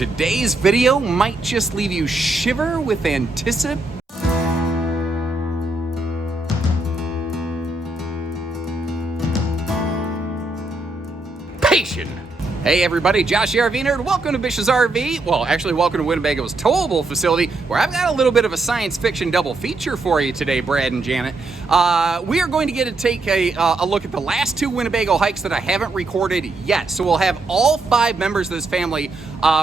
Today's video might just leave you shiver with anticipation. Hey everybody, Josh the RV Nerd. Welcome to Bish's RV. Well, actually, welcome to Winnebago's towable facility, where I've got a little bit of a science fiction double feature for you today, Brad and Janet. We are going to get to take a look at the last two Winnebago hikes that I haven't recorded yet. So we'll have all 5 members of this family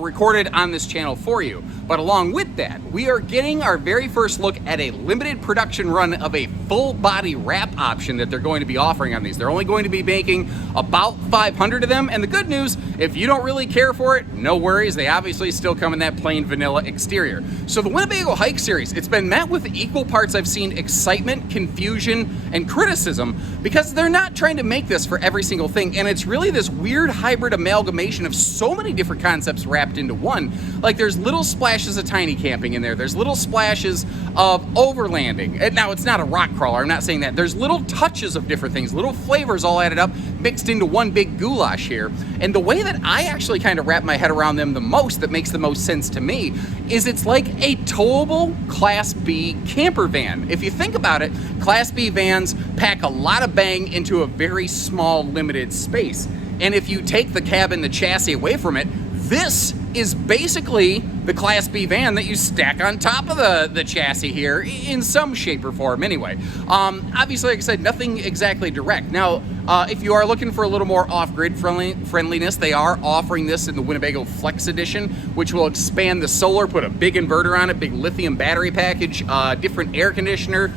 recorded on this channel for you. But along with that, we are getting our very first look at a limited production run of a full body wrap option that they're going to be offering on these. They're only going to be making about 500 of them, and the good news, if you don't really care for it, no worries. They obviously still come in that plain vanilla exterior. So the Winnebago Hike Series, it's been met with equal parts, I've seen, excitement, confusion, and criticism, because they're not trying to make this for every single thing, and it's really this weird hybrid amalgamation of so many different concepts wrapped into one. Like, there's little splashes of tiny camping in there. There's little splashes of overlanding. And now, it's not a rock crawler, I'm not saying that. There's little touches of different things, little flavors all added up, mixed into one big goulash here. And the way that I actually kind of wrap my head around them the most, that makes the most sense to me, is it's like a towable Class B camper van. If you think about it, Class B vans pack a lot of bang into a very small, limited space. And if you take the cabin, the chassis away from it, this is basically the Class B van that you stack on top of the chassis here in some shape or form anyway. Obviously, like I said, nothing exactly direct. Now, if you are looking for a little more off-grid friendliness, they are offering this in the Winnebago Flex Edition, which will expand the solar, put a big inverter on it, big lithium battery package, different air conditioner,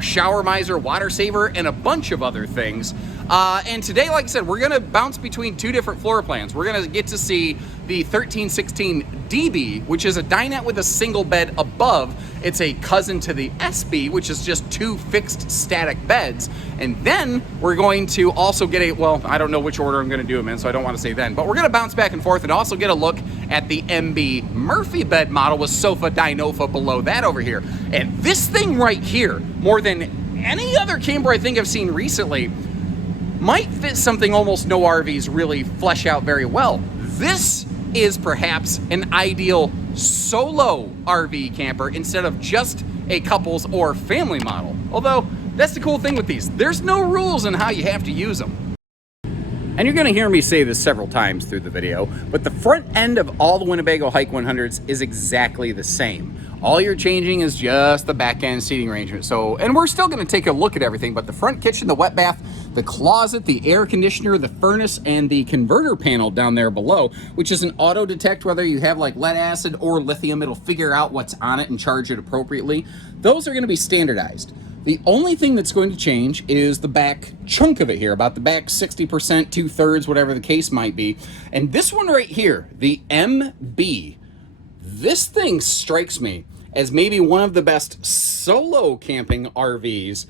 shower miser, water saver, and a bunch of other things. And today, like I said, we're gonna bounce between 2 different floor plans. We're gonna get to see the 1316DB, which is a dinette with a single bed above. It's a cousin to the SB, which is just 2 fixed static beds. And then we're going to also get a, well, I don't know which order I'm gonna do them in, so I don't wanna say then, but we're gonna bounce back and forth and also get a look at the MB Murphy bed model with sofa dynofa below that over here. And this thing right here, more than any other camper I think I've seen recently, might fit something almost no RVs really flesh out very well. This is perhaps an ideal solo RV camper instead of just a couples or family model. Although, that's the cool thing with these. There's no rules on how you have to use them. And you're gonna hear me say this several times through the video, but the front end of all the Winnebago Hike 100s is exactly the same. All you're changing is just the back end seating arrangement. So, and we're still gonna take a look at everything, but the front kitchen, the wet bath, the closet, the air conditioner, the furnace, and the converter panel down there below, which is an auto detect, whether you have like lead acid or lithium, it'll figure out what's on it and charge it appropriately. Those are gonna be standardized. The only thing that's going to change is the back chunk of it here, about the back 60%, 2/3, whatever the case might be. And this one right here, the MB, this thing strikes me as maybe one of the best solo camping RVs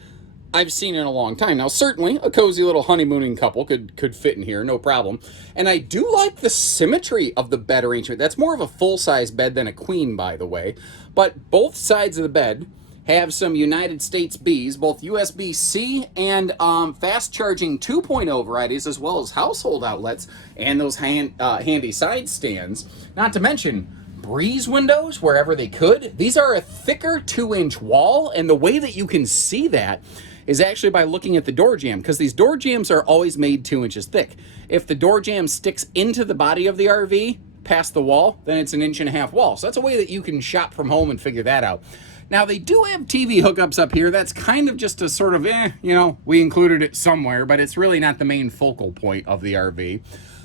I've seen in a long time. Now, certainly a cozy little honeymooning couple could fit in here, no problem. And I do like the symmetry of the bed arrangement. That's more of a full-size bed than a queen, by the way. But both sides of the bed have some United States Bs, both USB-C and fast charging 2.0 varieties, as well as household outlets and those handy side stands. Not to mention breeze windows wherever they could. These are a thicker 2-inch wall, and the way that you can see that is actually by looking at the door jamb, because these door jambs are always made 2 inches thick. If the door jamb sticks into the body of the RV past the wall, then it's an 1.5 inch wall. So that's a way that you can shop from home and figure that out. Now, they do have TV hookups up here. That's kind of just a sort of, you know, we included it somewhere, but it's really not the main focal point of the RV.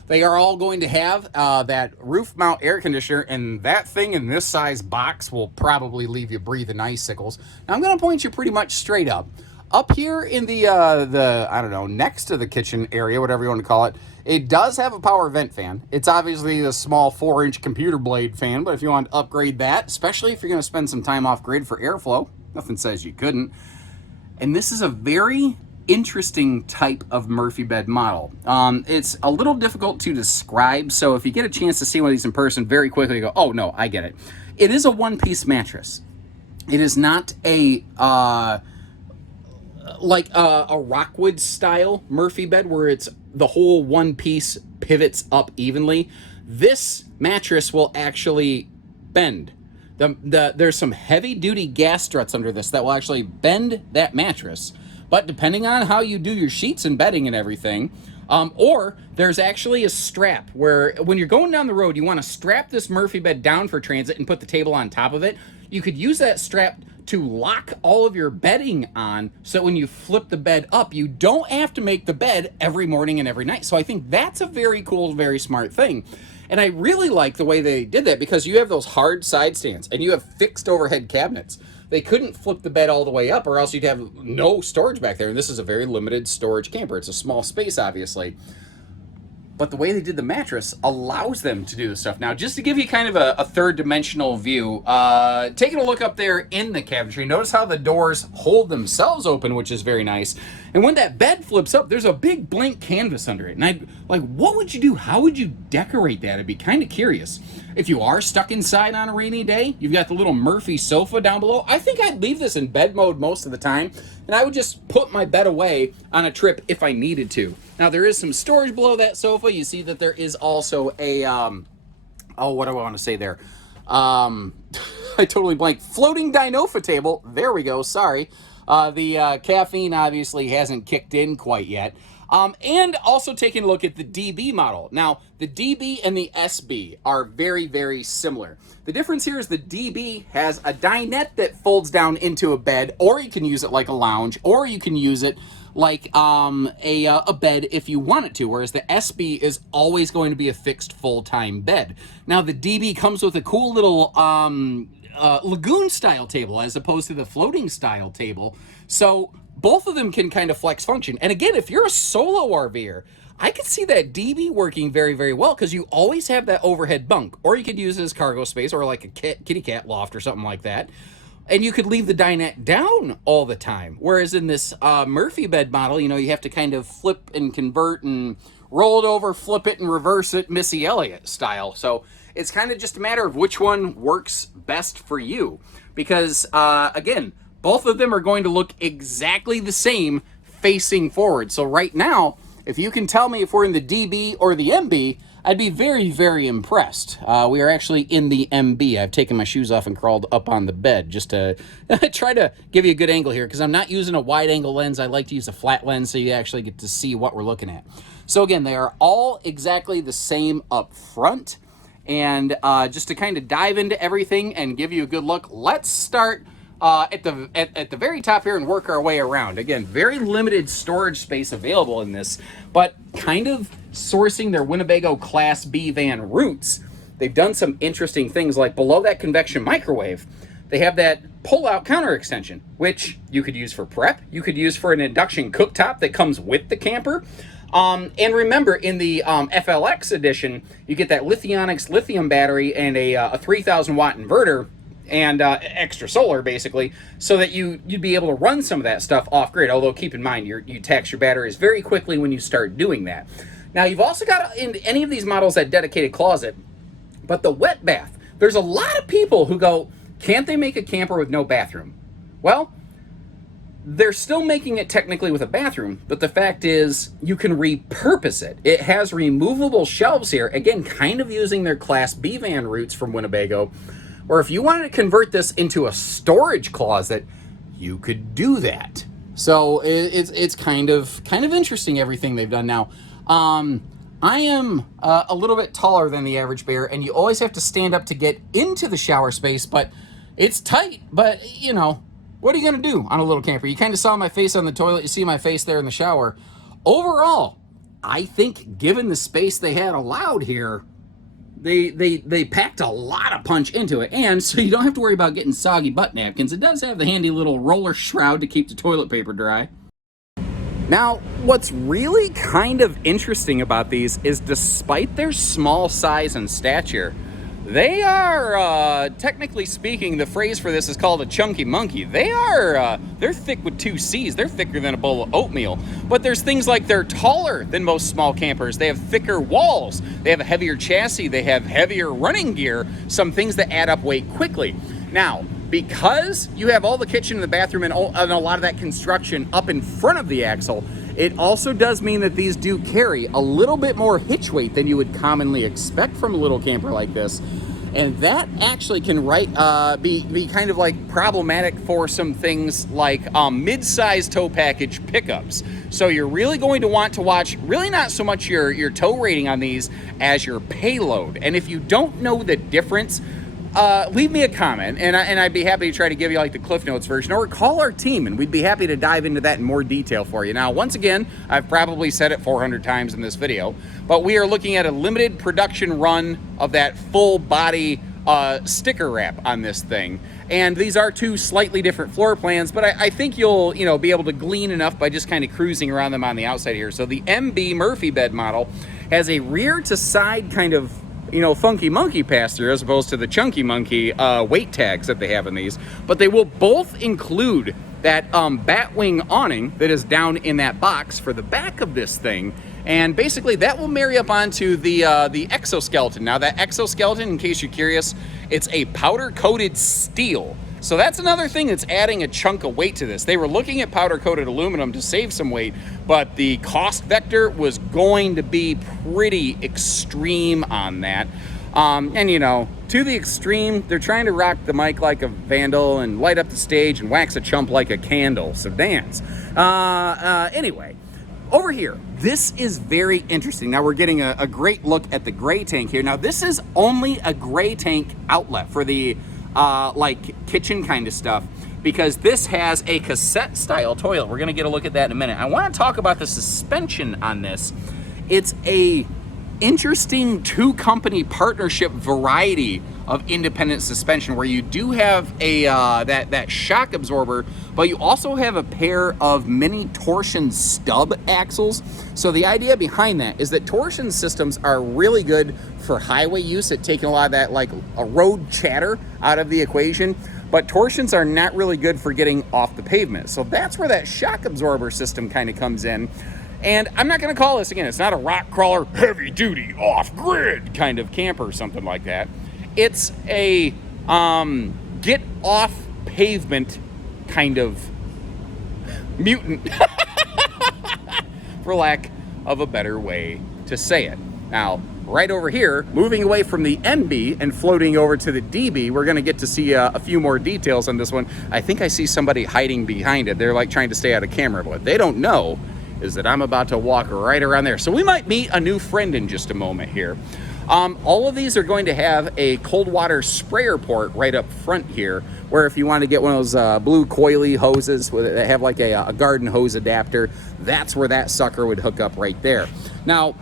They are all going to have that roof mount air conditioner, and that thing in this size box will probably leave you breathing icicles. Now, I'm going to point you pretty much straight up. Up here in the I don't know, next to the kitchen area, whatever you want to call it, it does have a power vent fan. It's obviously a small 4-inch computer blade fan, but if you want to upgrade that, especially if you're going to spend some time off grid for airflow, nothing says you couldn't. And this is a very interesting type of Murphy bed model. It's a little difficult to describe, so if you get a chance to see one of these in person, very quickly you go, oh no, I get it. It is a one-piece mattress. It is not a like a Rockwood style Murphy bed where it's the whole one piece pivots up evenly. this mattress will actually bend. There's some heavy duty gas struts under this that will actually bend that mattress. But depending on how you do your sheets and bedding and everything, or there's actually a strap where when you're going down the road, you want to strap this Murphy bed down for transit and put the table on top of it. You could use that strap to lock all of your bedding on, so when you flip the bed up, you don't have to make the bed every morning and every night. So I think that's a very cool, very smart thing. And I really like the way they did that, because you have those hard side stands and you have fixed overhead cabinets. They couldn't flip the bed all the way up, or else you'd have no storage back there. And this is a very limited storage camper. It's a small space, obviously. But the way they did the mattress allows them to do this stuff. Now, just to give you kind of a third dimensional view, taking a look up there in the cabinetry, notice how the doors hold themselves open, which is very nice. And when that bed flips up, there's a big blank canvas under it. And I'd like, what would you do? How would you decorate that? I'd be kind of curious. If you are stuck inside on a rainy day, you've got the little Murphy sofa down below. I think I'd leave this in bed mode most of the time, and I would just put my bed away on a trip if I needed to. Now, there is some storage below that sofa. You see that there is also a, what do I want to say there? I totally blanked. Floating Dinofa table. There we go. Sorry. The caffeine obviously hasn't kicked in quite yet. And also taking a look at the DB model. Now, the DB and the SB are very, very similar. The difference here is the DB has a dinette that folds down into a bed, or you can use it like a lounge, or you can use it like a bed if you want it to, whereas the SB is always going to be a fixed full-time bed. Now, the DB comes with a cool little lagoon style table as opposed to the floating style table. So both of them can kind of flex function. And again, if you're a solo RVer, I could see that DB working very, very well, because you always have that overhead bunk, or you could use it as cargo space, or like a kitty cat loft or something like that. And you could leave the dinette down all the time. Whereas in this Murphy bed model, you know, you have to kind of flip and convert and roll it over, flip it and reverse it, Missy Elliott style. So it's kind of just a matter of which one works best for you. Because, again, both of them are going to look exactly the same facing forward. So right now, if you can tell me if we're in the DB or the MB, I'd be very, very impressed. We are actually in the MB. I've taken my shoes off and crawled up on the bed just to try to give you a good angle here, because I'm not using a wide angle lens. I like to use a flat lens so you actually get to see what we're looking at. So again, they are all exactly the same up front. And just to kind of dive into everything and give you a good look, let's start at the very top here and work our way around. Again, very limited storage space available in this, but kind of sourcing their Winnebago Class B van roots, they've done some interesting things, like below that convection microwave, they have that pull-out counter extension, which you could use for prep. You could use for an induction cooktop that comes with the camper. And remember, in the FLX edition, you get that Lithionics lithium battery and a 3,000 watt inverter and extra solar, basically, so that you'd be able to run some of that stuff off grid. Although keep in mind, you tax your batteries very quickly when you start doing that. Now, you've also got in any of these models that dedicated closet, but the wet bath. There's a lot of people who go, can't they make a camper with no bathroom? Well, they're still making it technically with a bathroom, but the fact is you can repurpose it. It has removable shelves here, again, kind of using their Class B van roots from Winnebago, or if you wanted to convert this into a storage closet, you could do that. So it's kind of interesting, everything they've done now. I am a little bit taller than the average bear, and you always have to stand up to get into the shower space, but it's tight. But, you know, what are you going to do on a little camper? You kind of saw my face on the toilet. You see my face there in the shower. Overall, I think given the space they had allowed here, they packed a lot of punch into it. And so you don't have to worry about getting soggy butt napkins. It does have the handy little roller shroud to keep the toilet paper dry. Now, what's really kind of interesting about these is, despite their small size and stature, they are, technically speaking, the phrase for this is called a chunky monkey. They're thick with two C's. They're thicker than a bowl of oatmeal. But there's things like they're taller than most small campers. They have thicker walls. They have a heavier chassis. They have heavier running gear. Some things that add up weight quickly. Now, because you have all the kitchen and the bathroom and a lot of that construction up in front of the axle, It also does mean that these do carry a little bit more hitch weight than you would commonly expect from a little camper like this. And that actually can be kind of like problematic for some things like mid-size tow package pickups. So you're really going to want to watch really not so much your tow rating on these as your payload. And if you don't know the difference, leave me a comment, and I'd be happy to try to give you like the Cliff Notes version, or call our team, and we'd be happy to dive into that in more detail for you. Now, once again, I've probably said it 400 times in this video, but we are looking at a limited production run of that full body sticker wrap on this thing. And these are two slightly different floor plans, but I think you'll be able to glean enough by just kind of cruising around them on the outside here. So the MB Murphy bed model has a rear to side kind of funky monkey pass-through as opposed to the chunky monkey weight tags that they have in these. But they will both include that batwing awning that is down in that box for the back of this thing. And basically that will marry up onto the exoskeleton. Now that exoskeleton, in case you're curious, it's a powder-coated steel. So that's another thing that's adding a chunk of weight to this. They were looking at powder-coated aluminum to save some weight, but the cost vector was going to be pretty extreme on that. And to the extreme, they're trying to rock the mic like a vandal and light up the stage and wax a chump like a candle. So dance. Anyway, over here, this is very interesting. Now we're getting a great look at the gray tank here. Now this is only a gray tank outlet for the like kitchen kind of stuff, because this has a cassette style toilet. We're gonna get a look at that in a minute. I want to talk about the suspension on this. It's a interesting two company partnership variety of independent suspension where you do have a that shock absorber, but you also have a pair of mini torsion stub axles. So the idea behind that is that torsion systems are really good for highway use at taking a lot of that like a road chatter out of the equation, but torsions are not really good for getting off the pavement. So that's where that shock absorber system kind of comes in. And I'm not going to call this, again, it's not a rock crawler, heavy duty, off grid kind of camper or something like that. It's a get off pavement kind of mutant, for lack of a better way to say it. Now, right over here, moving away from the MB and floating over to the DB, we're going to get to see a few more details on this one. I think I see somebody hiding behind it. They're like trying to stay out of camera, but what they don't know is that I'm about to walk right around there. So we might meet a new friend in just a moment here. All of these are going to have a cold water sprayer port right up front here, where if you want to get one of those blue coily hoses that have like a garden hose adapter, that's where that sucker would hook up right there. Now,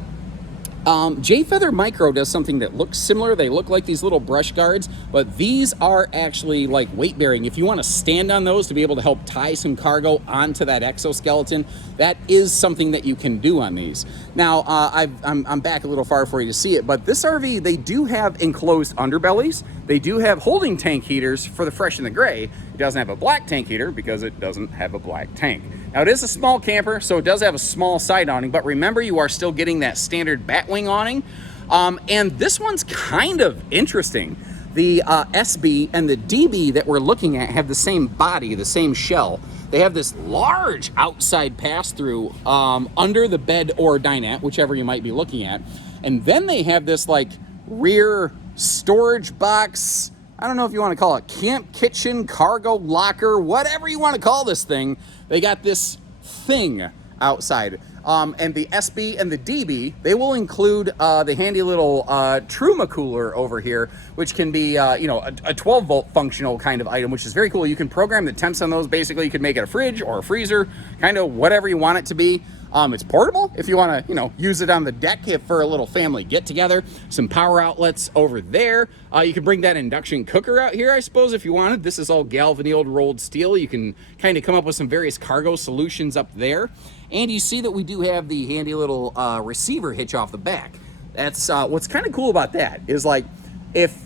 J-Feather Micro does something that looks similar. They look like these little brush guards, but these are actually like weight bearing. If you want to stand on those to be able to help tie some cargo onto that exoskeleton, that is something that you can do on these. Now, I'm back a little far for you to see it, but this RV, they do have enclosed underbellies. They do have holding tank heaters for the fresh and the gray. It doesn't have a black tank heater because it doesn't have a black tank. Now, it is a small camper, so it does have a small side awning, but remember, you are still getting that standard batwing awning. And this one's kind of interesting. The SB and the DB that we're looking at have the same body, the same shell. They have this large outside pass-through under the bed or dinette, whichever you might be looking at. And then they have this like rear storage box. I don't know if you want to call it camp kitchen, cargo locker, whatever you want to call this thing. They got this thing outside. And the SB and the DB, they will include the handy little Truma cooler over here, which can be, a 12-volt functional kind of item, which is very cool. You can program the temps on those. Basically, you could make it a fridge or a freezer, kind of whatever you want it to be. It's portable if you want to, use it on the deck for a little family get-together. Some power outlets over there. You can bring that induction cooker out here, I suppose, if you wanted. This is all galvanized rolled steel. You can kind of come up with some various cargo solutions up there. And you see that we do have the handy little receiver hitch off the back. That's what's kind of cool about that is, like, if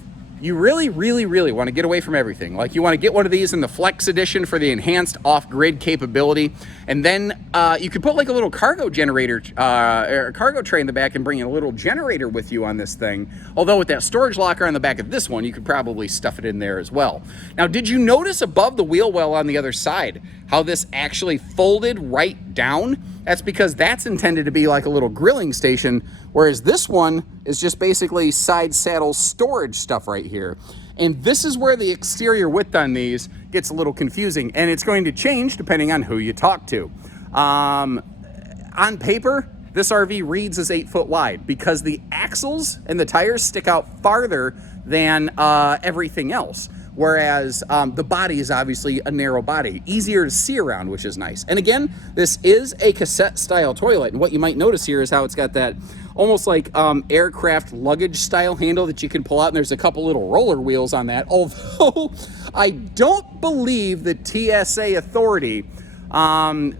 you really, really, really want to get away from everything. Like, you want to get one of these in the Flex Edition for the enhanced off-grid capability, and then you could put like a little cargo generator, or a cargo tray in the back and bring in a little generator with you on this thing. Although with that storage locker on the back of this one, you could probably stuff it in there as well. Now, did you notice above the wheel well on the other side how this actually folded right down? That's because that's intended to be like a little grilling station, whereas this one is just basically side saddle storage stuff right here. And this is where the exterior width on these gets a little confusing, and it's going to change depending on who you talk to. On paper, this RV reads as 8 foot wide because the axles and the tires stick out farther than everything else. Whereas the body is obviously a narrow body, easier to see around, which is nice. And again, this is a cassette style toilet. And what you might notice here is how it's got that almost like aircraft luggage style handle that you can pull out. And there's a couple little roller wheels on that. Although I don't believe the TSA authority, I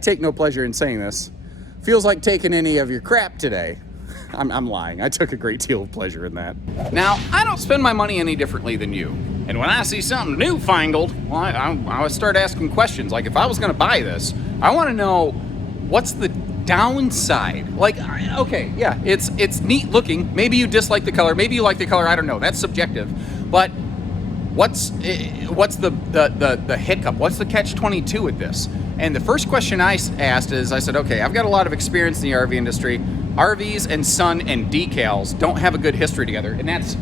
take no pleasure in saying this, feels like taking any of your crap today. I'm lying. I took a great deal of pleasure in that. Now, I don't spend my money any differently than you. And when I see something newfangled, well, I would start asking questions. Like, if I was going to buy this, I want to know what's the downside. Like, okay, yeah, it's neat looking. Maybe you dislike the color. Maybe you like the color. I don't know. That's subjective. But what's the hiccup? What's the catch-22 with this? And the first question I asked is, I said, okay, I've got a lot of experience in the RV industry. RVs and sun and decals don't have a good history together. And that's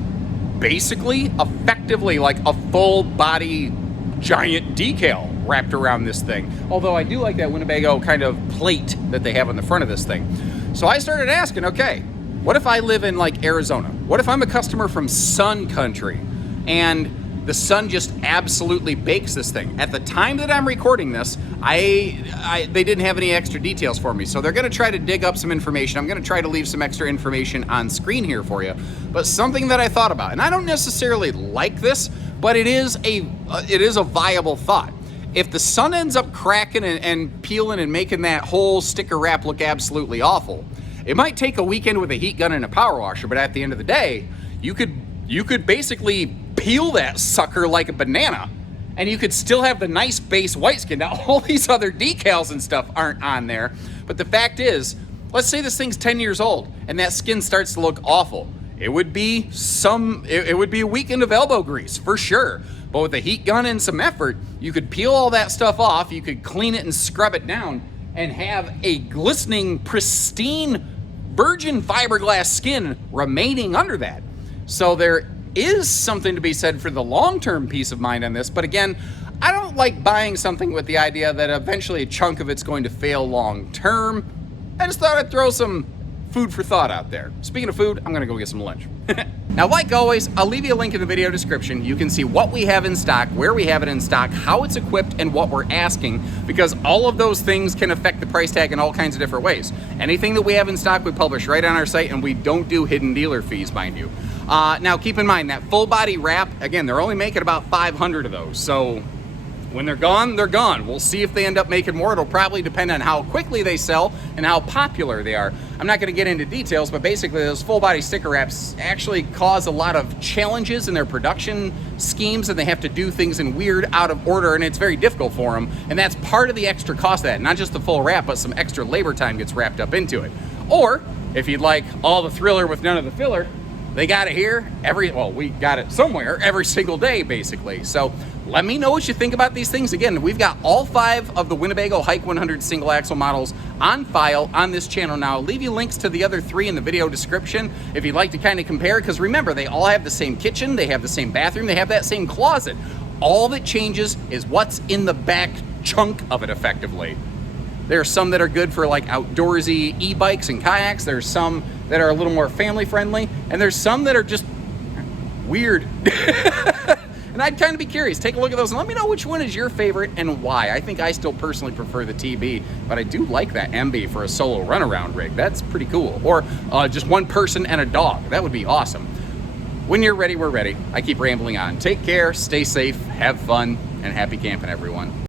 basically effectively like a full body giant decal wrapped around this thing. Although I do like that Winnebago kind of plate that they have on the front of this thing. So I started asking, okay, what if I live in like Arizona? What if I'm a customer from sun country and the sun just absolutely bakes this thing? At the time that I'm recording this, they didn't have any extra details for me. So they're gonna try to dig up some information. I'm gonna try to leave some extra information on screen here for you. But something that I thought about, and I don't necessarily like this, but it is a viable thought. If the sun ends up cracking and peeling and making that whole sticker wrap look absolutely awful, it might take a weekend with a heat gun and a power washer, but at the end of the day, you could basically peel that sucker like a banana, and you could still have the nice base white skin. Now, all these other decals and stuff aren't on there, but the fact is, let's say this thing's 10 years old and that skin starts to look awful. It would be a weekend of elbow grease for sure. But with a heat gun and some effort, you could peel all that stuff off, you could clean it and scrub it down, and have a glistening, pristine, virgin fiberglass skin remaining under that. So there is something to be said for the long-term peace of mind on this, but again, I don't like buying something with the idea that eventually a chunk of it's going to fail long-term. I just thought I'd throw some food for thought out there. Speaking of food, I'm gonna go get some lunch. Now, like always, I'll leave you a link in the video description. You can see what we have in stock, where we have it in stock, how it's equipped, and what we're asking, because all of those things can affect the price tag in all kinds of different ways. Anything that we have in stock, we publish right on our site, and we don't do hidden dealer fees, mind you. Now, keep in mind that full body wrap, again, they're only making about 500 of those, so when they're gone, they're gone. We'll see if they end up making more. It'll probably depend on how quickly they sell and how popular they are. I'm not gonna get into details, but basically those full body sticker wraps actually cause a lot of challenges in their production schemes, and they have to do things in weird, out of order, and it's very difficult for them. And that's part of the extra cost of that. Not just the full wrap, but some extra labor time gets wrapped up into it. Or if you'd like all the thriller with none of the filler, they got it here we got it somewhere every single day, basically. So let me know what you think about these things. Again, we've got all 5 of the Winnebago Hike 100 single axle models on file on this channel now. I'll leave you links to the other 3 in the video description if you'd like to kind of compare, because remember, they all have the same kitchen, they have the same bathroom, they have that same closet. All that changes is what's in the back chunk of it, effectively. There are some that are good for like outdoorsy e-bikes and kayaks. There's some that are a little more family friendly, and there's some that are just weird. And I'd kind of be curious. Take a look at those and let me know which one is your favorite and why. I think I still personally prefer the TB, but I do like that MB for a solo runaround rig. That's pretty cool. Or just one person and a dog. That would be awesome. When you're ready, we're ready. I keep rambling on. Take care, stay safe, have fun, and happy camping, everyone.